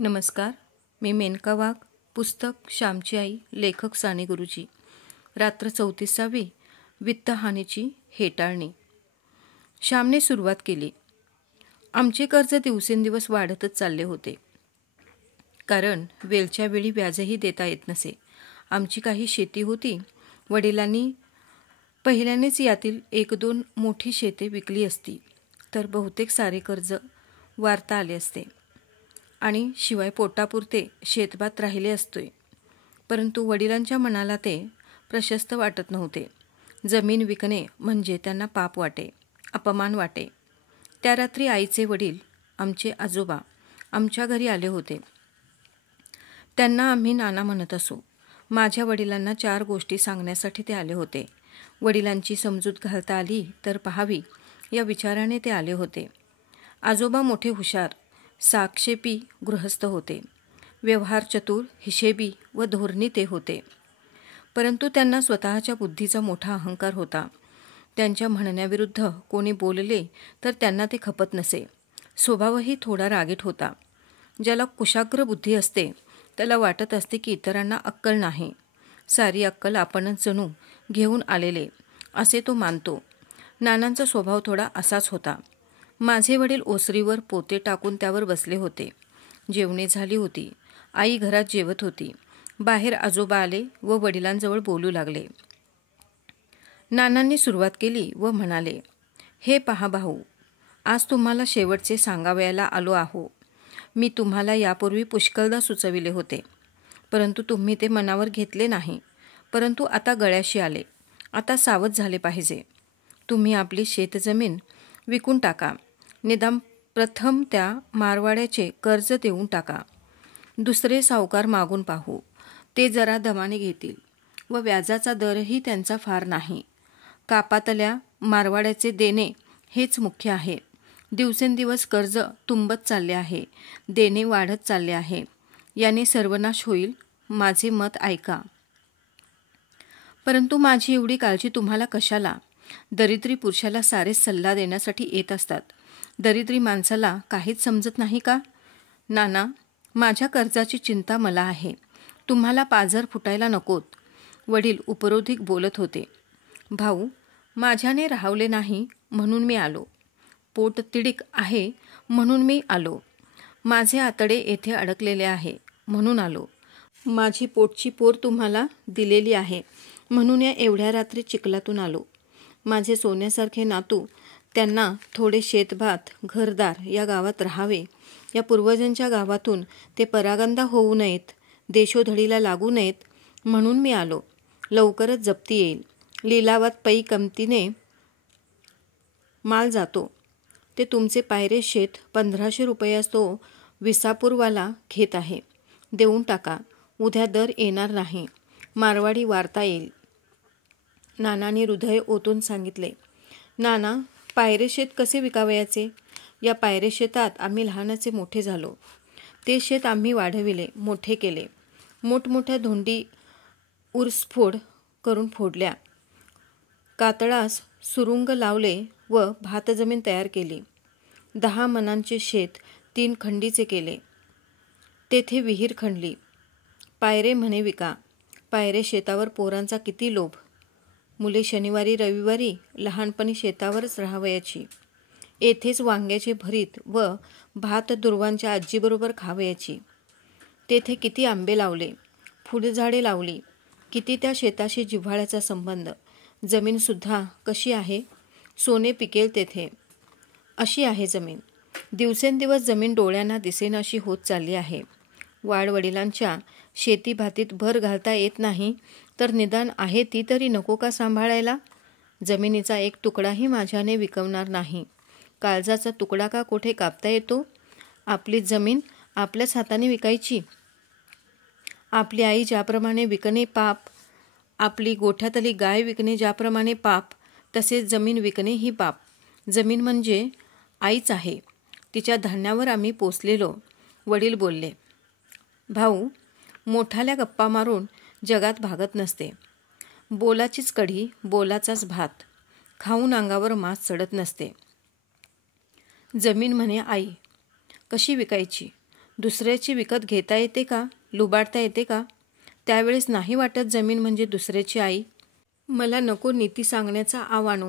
नमस्कार. मी मेनका वाघ. पुस्तक श्यामची आई. लेखक साने गुरुजी. रात्र 34वी. वित्तहानीची हेटाळणी. श्यामने सुरुवात केली. आमचे कर्ज दिवसेंदिवस वाढतच चालले होते, कारण वेळच्या वेळी व्याजही देता येत नसे. आमची काही शेती होती. वडिलांनी पहिल्यानेच यातील 1-2 मोठी शेते विकली असती तर बहुतेक सारे कर्ज वारता आले असते आणि शिवाय पोटापुरते शेतभात राहिले असते. परंतु वडिलांच्या मनाला ते प्रशस्त वाटत नव्हते. जमीन विकणे म्हणजे त्यांना पाप वाटे, अपमान वाटे. त्या रात्री आईचे वडील, आमचे आजोबा, आमच्या घरी आले होते. त्यांना आम्ही नाना म्हणत असू. माझ्या वडिलांना 4 गोष्टी सांगण्यासाठी ते आले होते. वडिलांची समजूत घालता आली तर पाहावी या विचाराने ते आले होते. आजोबा मोठे हुशार, साक्षेपी गृहस्थ होते. व्यवहार चतुर, हिशेबी व धोरणी ते होते. परंतु त्यांना स्वतःच्या बुद्धीचा मोठा अहंकार होता. त्यांच्या म्हणण्याविरुद्ध कोणी बोलले तर त्यांना ते खपत नसे. स्वभावही थोडा रागीट होता. ज्याला कुशाग्र बुद्धी असते त्याला वाटत असते की इतरांना अक्कल नाही, सारी अक्कल आपणच जणू घेऊन आलेले असे तो मानतो. नानांचा स्वभाव थोडा असाच होता. माझे वडील ओसरीवर पोते टाकून त्यावर बसले होते. जेवणे झाली होती. आई घरात जेवत होती. बाहेर आजोबा आले व वडिलांजवळ बोलू लागले. नानांनी सुरुवात केली व म्हणाले, हे पहा भाऊ, आज तुम्हाला शेवटचे सांगावयाला आलो आहो. मी तुम्हाला यापूर्वी पुष्कळदा सुचविले होते, परंतु तुम्ही ते मनावर घेतले नाही. परंतु आता गळ्याशी आले. आता सावध झाले पाहिजे. तुम्ही आपली शेतजमीन विकून टाका. निदान प्रथम त्या मारवाड्याचे कर्ज देऊन टाका. दुसरे सावकार मागून पाहू. ते जरा दमाने घेतील व व्याजाचा दरही त्यांचा फार नाही. कापातल्या मारवाड्याचे देणे हेच मुख्य आहे. दिवसेंदिवस कर्ज तुंबत चालले आहे. देणे वाढत चालले आहे. याने सर्वनाश होईल. माझे मत ऐका. परंतु माझी एवढी काळजी तुम्हाला कशाला? दरिद्री पुरुषाला सारेच सल्ला देण्यासाठी येत असतात. दरिद्री माणसाला काहीच समजत नाही का? नाना, माझ्या कर्जाची चिंता मला आहे. तुम्हाला पाझर फुटायला नकोत. वडील उपरोधिक बोलत होते. भाऊ, माझ्याने राहवले नाही म्हणून मी आलो. पोट तिडीक आहे म्हणून मी आलो. माझे आतडे येथे अडकलेले आहे म्हणून आलो. माझी पोटची पोर तुम्हाला दिलेली आहे म्हणून या एवढ्या रात्री चिखलातून आलो. माझे सोन्यासारखे नातू, त्यांना थोडे शेतभात, घरदार या गावात राहावे. या पूर्वजांच्या गावातून ते परागंदा होऊ नयेत, देशोधडीला लागू नयेत म्हणून मी आलो. लवकरच जप्ती येईल. लिलावात पै किमतीने माल जातो. ते तुमचे पायरे शेत 1500 रुपयास तो विसापूरवाला घेत आहे. देऊन टाका. उद्या दर येणार नाही. मारवाडी वारता येईल. नानांनी हृदय ओतून सांगितले. नाना, पायरे शेत कसे विकावयाचे? या पायरे शेतात आम्ही लहानाचे मोठे झालो. ते शेत आम्ही वाढविले, मोठे केले. मोठमोठ्या धोंडी उरसफोड करून फोडल्या. कातळास सुरुंग लावले व भातजमीन तयार केली. 10 मणांचे शेत 3 खंडीचे केले. तेथे विहीर खणली. पायरे म्हणे विका. पायरे शेतावर पोरांचा किती लोभ. मुले शनिवारी रविवारी लहानपणी शेतावरच राहावयाची. येथेच वांग्याचे भरीत व भात दुर्वांच्या आजीबरोबर खावयाची. तेथे किती आंबे लावले, फुलझाडे लावली. किती त्या शेताशी जिव्हाळ्याचा संबंध. जमीनसुद्धा कशी आहे? सोने पिकेल तेथे, अशी आहे जमीन. दिवसेंदिवस जमीन डोळ्यांना दिसेनाशी होत चालली आहे. वाडवडिलांच्या शेतीभातीत भर घालता येत नाही तर निदान आहे ती तरी नको का सांभाळायला? जमिनीचा एक तुकडाही माझ्याने विकवणार नाही. काळजाचा तुकडा का कोठे कापता येतो? आपली जमीन आपल्याच हाताने विकायची. आपली आई ज्याप्रमाणे विकणे पाप, आपली गोठ्यातली गाय विकणे ज्याप्रमाणे पाप, तसेच जमीन विकणे ही पाप. जमीन म्हणजे आईच आहे. तिच्या धान्यावर आम्ही पोसलेलो. वडील बोलले. भाऊ, मोठाल्या गप्पा मारून जगात भागत नसते. बोलाचीच कढी, बोलाचाच भात. खाऊन अंगावर मास चढत नसते. जमीन म्हणे आई. कशी विकायची? दुसऱ्याची विकत घेता येते का? लुबाडता येते का? त्यावेळेस नाही वाटत जमीन म्हणजे दुसऱ्याची आई? मला नको नीती सांगण्याचा आव आणू.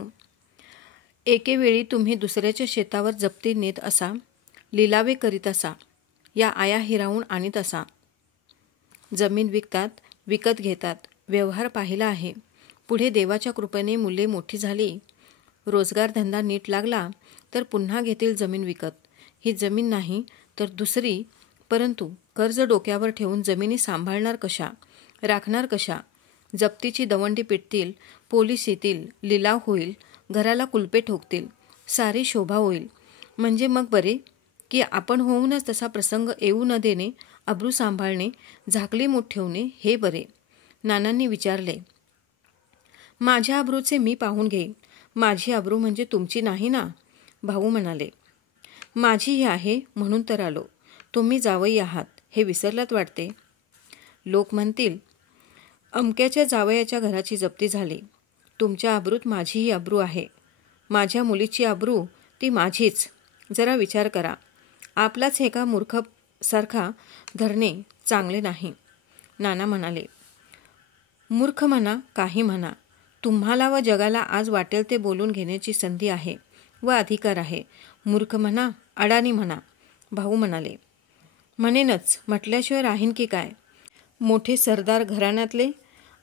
एकेवेळी तुम्ही दुसऱ्याच्या शेतावर जप्ती नेत असा, लिलावे करीत असा, या आया हिरावून आणीत असा. जमीन विकतात, विकत घेतात, व्यवहार पाहिला आहे. पुढे देवाच्या कृपेने मुले मोठी झाली, रोजगार धंदा नीट लागला तर पुन्हा घेतील जमीन विकत. ही जमीन नाही तर दुसरी, परंतु कर्ज डोक्यावर ठेवून जमिनी सांभाळणार कशा, राखणार कशा? जप्तीची दवंडी पिटतील, पोलीस येतील, लिलाव होईल, घराला कुलपे ठोकतील, सारी शोभा होईल. म्हणजे मग बरे, की आपण होऊनच तसा प्रसंग येऊ न देणे, अब्रू सांभाळणे, झाकली मूठ ठेवणे हे बरे? नानांनी विचारले. माझ्या अब्रूचे मी पाहून घेईन. माझी अब्रू म्हणजे तुमची नाही ना? भाऊ म्हणाले. माझीही आहे म्हणून तर आलो. तुम्ही जावई आहात हे विसरलात वाटते. लोक म्हणतील, अमक्याच्या जावयाच्या घराची जप्ती झाली. तुमच्या अब्रूत माझीही अब्रू आहे. माझ्या मुलीची अब्रू ती माझीच. जरा विचार करा. आपलाच हे का मूर्खसारखा धरणे चांगले नाही. नाना म्हणाले. मूर्ख म्हणा, काही म्हणा, तुम्हाला व जगाला आज वाटेल ते बोलून घेण्याची संधी आहे व अधिकार आहे. मूर्ख म्हणा, अडाणी म्हणा. भाऊ म्हणाले. म्हणेनच, म्हटल्याशिवाय राहीन की काय? मोठे सरदार घराण्यातले,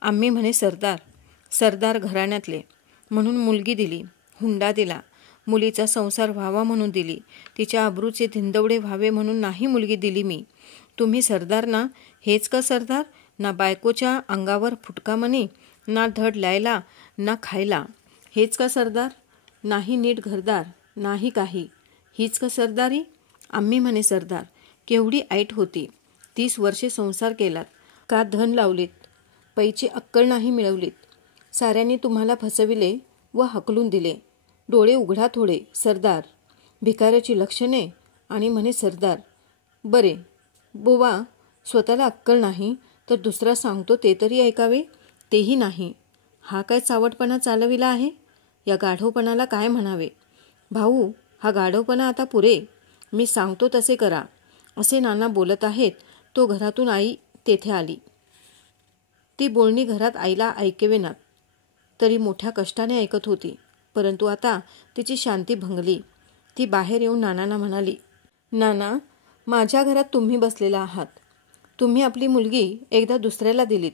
आम्ही म्हणे सरदार घराण्यातले म्हणून मुलगी दिली, हुंडा दिला. मुलीचा संसार व्हावा म्हणून दिली. तिच्या अब्रूचे धिंदवडे व्हावे म्हणून नाही मुलगी दिली मी. तुम्ही सरदार ना? हेच का सरदार? ना बायकोच्या अंगावर फुटका म्हणे, ना धड ल्यायला, ना खायला. हेच का सरदार? नाही नीट घरदार, नाही काही. हीच का सरदारी? आम्ही म्हणे सरदार. केवढी ऐट होती. 30 वर्षे संसार केलात, का धन लावलीत, पैची अक्कल नाही मिळवलीत. साऱ्यांनी तुम्हाला फसविले व हकलून दिले. डोळे उघडा थोडे, सरदार. भिकाऱ्याची लक्षणे आणि म्हणे सरदार. बरे बोवा, स्वतःला अक्कल नाही तर दुसरा सांगतो ते तरी ऐकावे, तेही नाही. हा काय चावटपणा चालविला आहे? या गाढवपणाला काय म्हणावे? भाऊ, हा गाढवपणा आता पुरे. मी सांगतो तसे करा. असे नाना बोलत आहेत तो घरातून आई तेथे आली. ती बोलणी घरात आईला ऐकवेनात, तरी मोठ्या कष्टाने ऐकत होती. परंतु आता तिची शांती भंगली. ती बाहेर येऊन नानांना म्हणाली. नाना, माझ्या घरात तुम्ही बसलेला आहात. तुम्ही आपली मुलगी एकदा दुसऱ्याला दिलीत.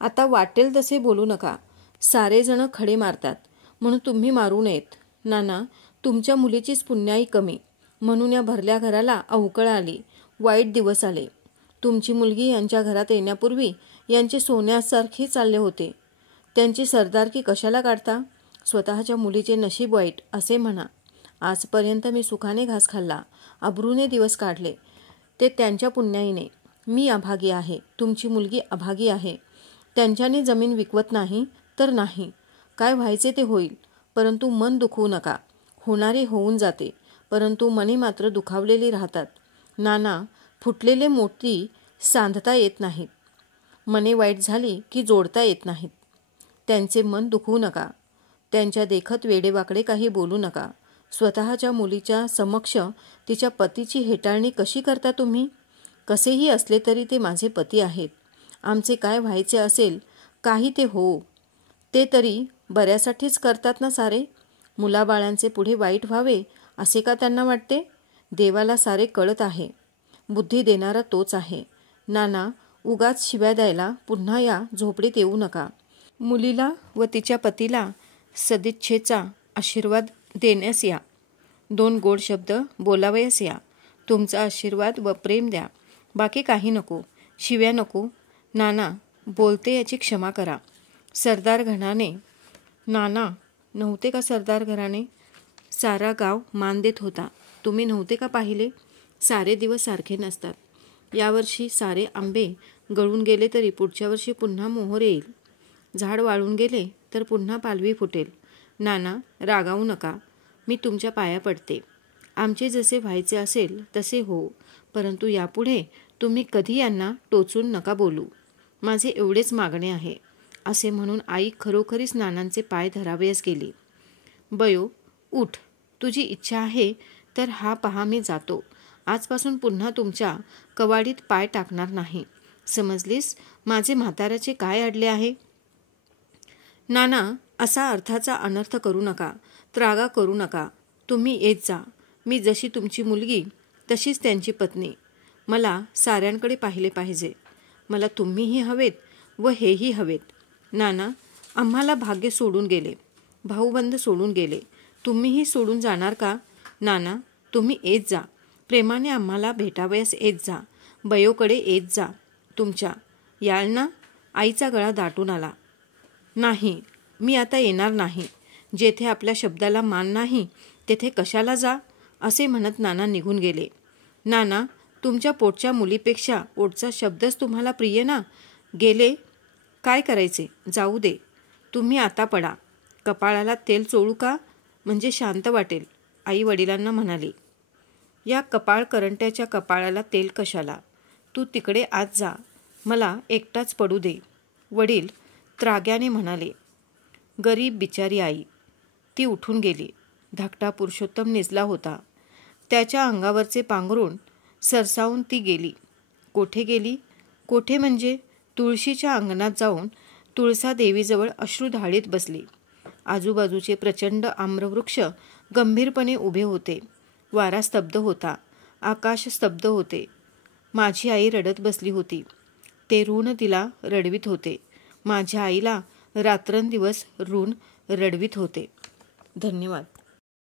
आता वाटेल तसे बोलू नका. सारेजण खडे मारतात म्हणून तुम्ही मारू नयेत. नाना, तुमच्या मुलीचीच पुण्याई कमी म्हणून या भरल्या घराला अवकळ आली, वाईट दिवस आले. तुमची मुलगी यांच्या घरात येण्यापूर्वी यांचे सोन्यासारखे चालले होते. त्यांची सरदारकी कशाला काढता? स्वतःच्या मुलीचे नशीब वाईट असे म्हणा. आजपर्यंत मी सुखाने घास खाल्ला, अब्रूने दिवस काढले, ते त्यांच्या पुण्याईने. मी अभागी आहे, तुमची मुलगी अभागी आहे. त्यांच्याने जमीन विकवत नाही तर नाही, काय व्हायचे ते होईल. परंतु मन दुखवू नका. होणारे होऊन जाते, परंतु मने मात्र दुखावलेली राहतात. नाना, फुटलेले मोती सांधता येत नाहीत. मने वाईट झाली की जोडता येत नाहीत. त्यांचे मन दुखवू नका. त्यांच्या देखत वेडेवाकडे काही बोलू नका. स्वतःच्या मुलीच्या समक्ष तिच्या पतीची हेटाळणी कशी करता तुम्ही? कसेही असले तरी ते माझे पती आहेत. आमचे काय व्हायचे असेल, काही ते हो. ते तरी बऱ्यासाठीच करतात ना सारे. मुलाबाळांचे पुढे वाईट व्हावे असे का त्यांना वाटते? देवाला सारे कळत आहे. बुद्धी देणारा तोच आहे. नाना, उगाच शिव्या द्यायला पुन्हा या झोपडीत येऊ नका. मुलीला व तिच्या पतीला सदिच्छेचा आशीर्वाद देण्यास या. 2 गोड शब्द बोलावयास या. तुमचा आशीर्वाद व प्रेम द्या. बाकी काही नको. शिव्या नको. नाना, बोलते याची क्षमा करा. सरदार घराणे. नाना, नव्हते का सरदार घराणे? सारा गाव मान देत होता. तुम्ही नव्हते का पाहिले? सारे दिवस सारखे नसतात. यावर्षी सारे आंबे गळून गेले तरी पुढच्या वर्षी पुन्हा मोहर येईल. झाड वाळून गेले तर पुन्हा पालवी फुटेल. नाना, रागावू नका. मी तुमच्या पाया पडते. आमचे जसे व्हायचे असेल तसे हो. परंतु यापुढे तुम्ही कधी यांना टोचून नका बोलू. माझे एवढेच मागणे आहे. असे म्हणून आई खरोखरीच नानांचे पाय धरावयास गेली. बयो, उठ. तुझी इच्छा आहे तर हा पहा मी जातो. आजपासून पुन्हा तुमच्या कवाडीत पाय टाकणार नाही. समजलीस? माझे म्हाताऱ्याचे काय अडले आहे? नाना, असा अर्थाचा अनर्थ करू नका, त्रागा करू नका. तुम्ही येत जा. मी जशी तुमची मुलगी तशीच त्यांची पत्नी. मला साऱ्यांकडे पाहिले पाहिजे. मला तुम्हीही हवेत व हेही हवेत. नाना, आम्हाला भाग्य सोडून गेले, भाऊबंद सोडून गेले. तुम्हीही सोडून जाणार का? नाना, तुम्ही येत जा. प्रेमाने आम्हाला भेटावयास येत जा. बयोकडे येत जा तुमच्या. याल ना? आईचा गळा दाटून आला. नाही, मी आता येणार नाही. जेथे आपल्या शब्दाला मान नाही तेथे कशाला जा, असे म्हणत नाना निघून गेले. नाना, तुमच्या पोटच्या मुलीपेक्षा पोटचा शब्दच तुम्हाला प्रिय ना? गेले. काय करायचे? जाऊ दे. तुम्ही आता पडा. कपाळाला तेल चोळू का? म्हणजे शांत वाटेल, आई वडिलांना म्हणाली. या कपाळ करंट्याच्या कपाळाला तेल कशाला? तू तिकडे आत जा. मला एकटाच पडू दे, वडील त्राग्याने म्हणाले. गरीब बिचारी आई. ती उठून गेली. धाकटा पुरुषोत्तम निजला होता. त्याच्या अंगावरचे पांघरूण सरसावून ती गेली. कोठे गेली? कोठे म्हणजे तुळशीच्या अंगणात जाऊन तुळसा देवीजवळ अश्रू ढाळीत बसली. आजूबाजूचे प्रचंड आम्रवृक्ष गंभीरपणे उभे होते. वारा स्तब्ध होता. आकाश स्तब्ध होते. माझी आई रडत बसली होती. ते ऋण तिला रडवीत होते. माझ्या आईला रात्रंदिवस ऋण रडवीत होते. धन्यवाद.